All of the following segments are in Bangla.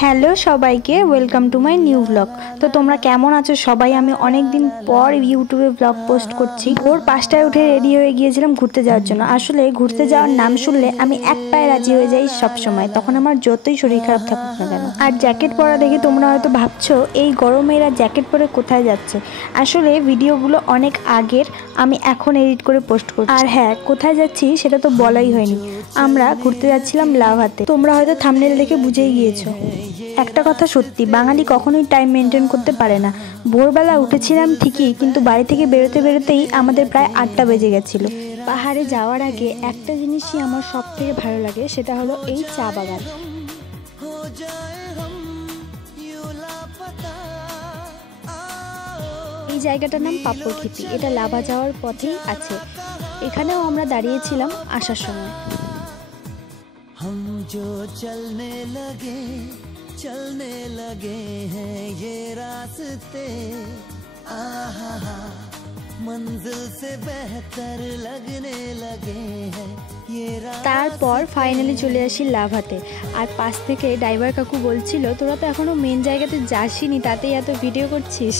হ্যালো সবাইকে, welcome to my new blog. তো তোমরা কেমন আছো সবাই? আমি অনেক দিন পর ইউটিউবে ব্লগ পোস্ট করছি। ভোর 5টায় উঠে রেডি হয়ে গিয়েছিলাম ঘুরতে যাওয়ার জন্য। আসলে ঘুরতে যাওয়ার নাম শুনলে আমি এক পায়ে রাজি হয়ে যাই সব সময়, তখন আমার যতই শরীর খারাপ থাকুক না কেন। আর জ্যাকেট পরা দেখে তোমরা হয়তো ভাবছো এই গরমে এরা জ্যাকেট পরে কোথায় যাচ্ছে। আসলে ভিডিওগুলো অনেক আগের, আমি এখন এডিট করে পোস্ট করছি। আর হ্যাঁ, কোথায় যাচ্ছি সেটা তো বলাই হয়নি। আমরা ঘুরতে যাচ্ছিলাম লাভাতে। তোমরা হয়তো থাম্বনেল দেখে বুঝেই গিয়েছো। একটা কথা সত্যি, বাঙালি কখনোই টাইম মেনটেন করতে পারে না। ভোরবেলা উঠেছিলাম ঠিকই, কিন্তু বাড়ি থেকে বেরোতে বেরোতেই আমাদের প্রায় 8টা বেজে গেছিলো। পাহাড়ে যাওয়ার আগে একটা জিনিসই আমার সব থেকে ভালো লাগে, সেটা হলো এই চা বাগান। এই জায়গাটার নাম পাপড়খেতি। এটা লাভা যাওয়ার পথেই আছে। এখানেও আমরা দাঁড়িয়েছিলাম আসার সময়। चलने लगे हैं ये रास्ते, आहा मंजिल से बेहतर लगने लगे हैं ये रास्ते। তারপর ফাইনালি চলে আসি লাভাতে। আর পাশ থেকে ড্রাইভার কাকু বলছিল, তোরা তো এখনো মেন জায়গাতে যাসনি, তাতেই এত ভিডিও করছিস।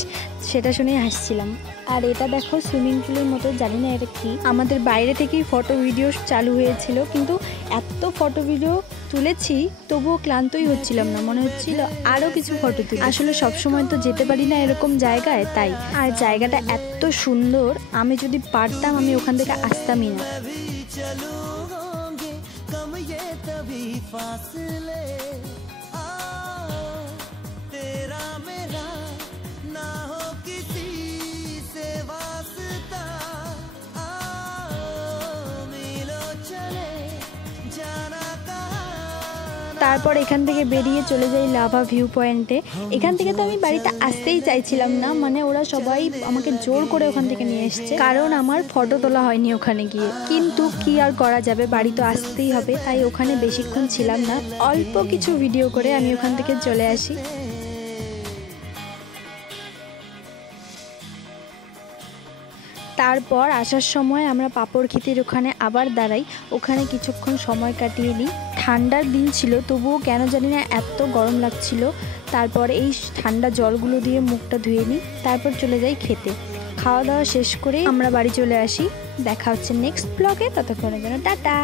সেটা শুনেই হাসছিলাম। আর এটা দেখো সুইমিং পুলের মতো, জানি না এটা কি। আমাদের বাইরে থেকেই ফটো ভিডিও চালু হয়েছিল, কিন্তু এত ফটো ভিডিও তুলেছি তবুও ক্লান্তই হচ্ছিলাম না, মনে হচ্ছিল আরও কিছু ফটো তুলি। আসলে সবসময় তো যেতে পারি না এরকম জায়গায়, তাই। আর জায়গাটা এত সুন্দর, আমি যদি পারতাম আমি ওখান থেকে আসতামই না। তারপর এখান থেকে বেরিয়ে চলে যাই লাভা ভিউ পয়েন্টে। এখান থেকে তো আমি বাড়িতে আসতেই চাইছিলাম না, মানে ওরা সবাই আমাকে জোর করে ওখান থেকে নিয়ে এসছে, কারণ আমার ফটো তোলা হয়নি ওখানে গিয়ে। কিন্তু কি আর করা যাবে, বাড়ি তো আসতেই হবে, তাই ওখানে বেশিক্ষণ ছিলাম না। অল্প কিছু ভিডিও করে আমি ওখান থেকে চলে আসি। তারপর আসার সময় আমরা পাপড়খেতির ওখানে আবার দাঁড়াই, ওখানে কিছুক্ষণ সময় কাটিয়ে নিই। ঠান্ডার দিন ছিল, তবুও কেন জানি না এত গরম লাগছিল। তারপর এই ঠান্ডা জলগুলো দিয়ে মুখটা ধুয়ে নিই, তারপর চলে যাই খেতে। খাওয়া দাওয়া শেষ করে আমরা বাড়ি চলে আসি। দেখা হচ্ছে নেক্সট ব্লগে, ততক্ষণের জন্য টাটা।